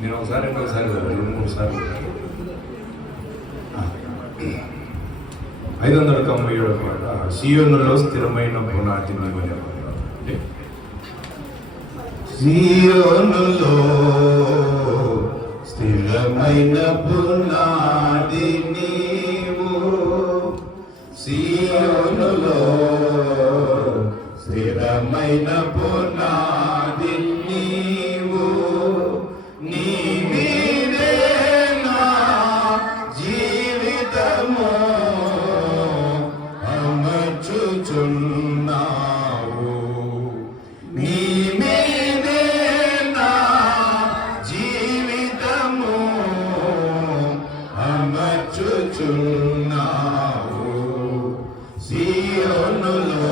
నేను ఒకసారి ఇంకోసారి 2-3 సార్లు 597 పాట సీయోనులో స్థిరమైన పునాది అంటే సీయోనులో స్థిరమైన పునాది నీవు, సీయోనులో స్థిరమైన పునాది నీవు, నీ మీదే నా జీవితము అమర్చుచున్నావు, నీ మీదే నా జీవితము అమర్చుచున్నావు, సీయోనులో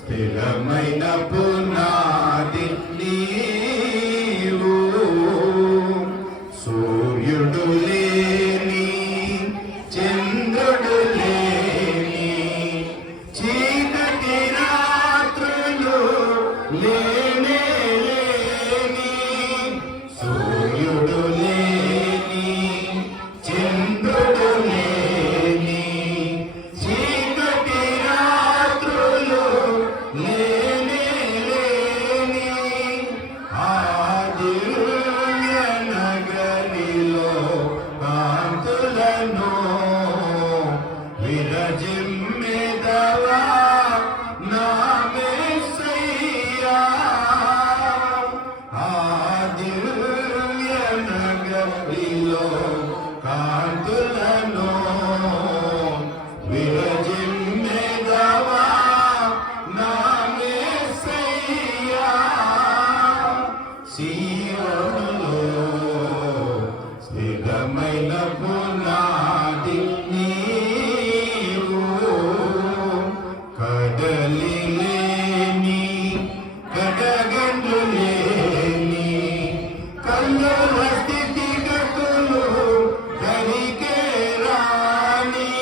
స్థిరమైన పునాది నీవు, సూర్యుడు లేని చంద్రుడు లేని చీకటి రాత్రులు లేనే లేని, సూర్యుడు లేని చంద్రుడు లేని చీకటి రాత్రులు లేనే లేని, ఆ దివ్య నగరిలో కాంతులను విరజిమ్మెదవా నా మెస్సయ్యా, ఆ దివ్య నగరిలో కాంతులను విరజిమ్మెదవా నా మెస్సయ్యా, సీయోనులో స్థిరమైన పునాది నీవు, కదలి లేని కడగండ్లు లేని కల్లోల స్థితిగతులు దరికే రాని,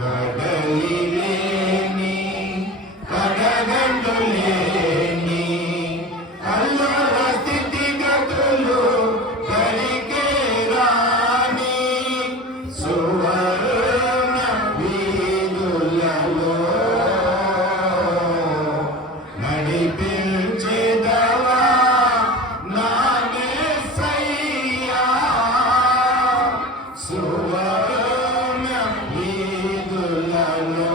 కదలి లేని కడగండ్లు లేని కల్లోల స్థితిగతులు దరికే రాని, సువర్ణ వీధులలో నడిపించెదవా నా మెస్సయ్యా, సువర్ణ వీధులలో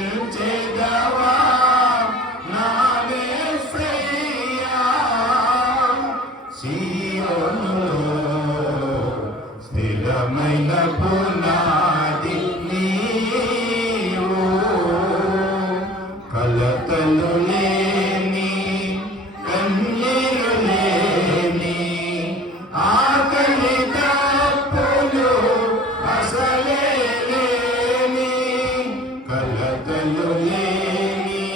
నడిపించెదవా నా మెస్సయ్యా, సీయోనులో స్థిరమైన పునాది నీవు, కలతలు లేని కన్నీరు లేని ఆకలి తప్పులు అసలే లేని, కలతలు లేని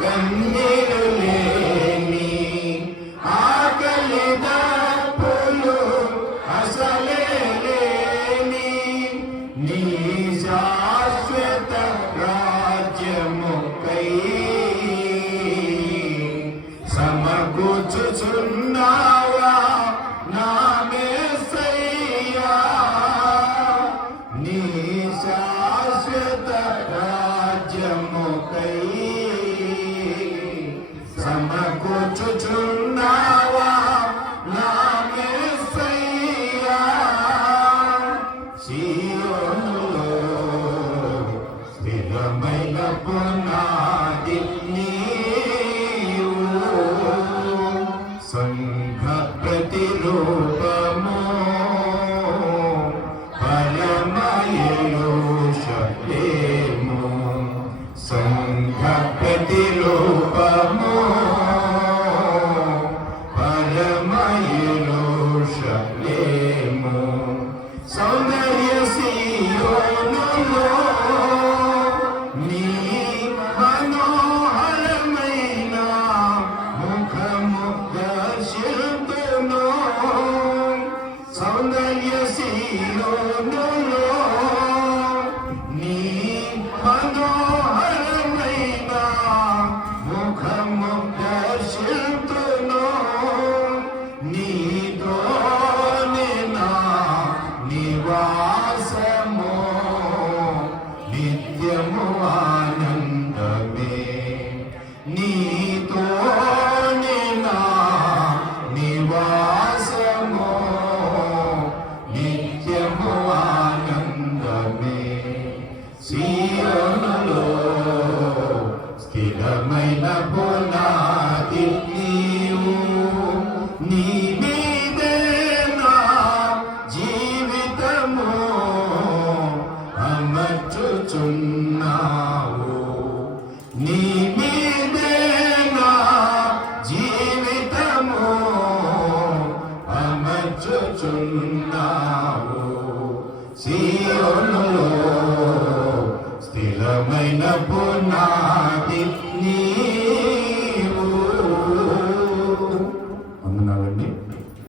కన్నీరు లేని ఆకలి తప్పులు అసలే లేని, నీ శాశ్వత రాజ్యముకై సమకూర్చుచున్నావా నా మెస్సయ్యా, నీ శాశ్వత రాజ్యముకై సమకూర్చుచున్నావా నా మెస్సయ్యా, సీయోనులో స్థిరమైన పునాది నీవు, సంఘ ప్రతిరూపము పరమ యెరూషలేము, సంఘ ప్రతిరూపము నిత్యము దర్శింతును నీతోనే నా నివాసము నిత్యము ఆనందమే నీతోనే నా నివాసము నిత్యము ఆనందమే సీయోనులో స్థిరమైన పునాది నీవు నీ మీదే నా జీవితము అమర్చుచున్నావు నీ మీదే నా జీవితము అమర్చుచున్నావు సీయోనులో స్థిరమైన పునాది నీవు. వందనాలండి.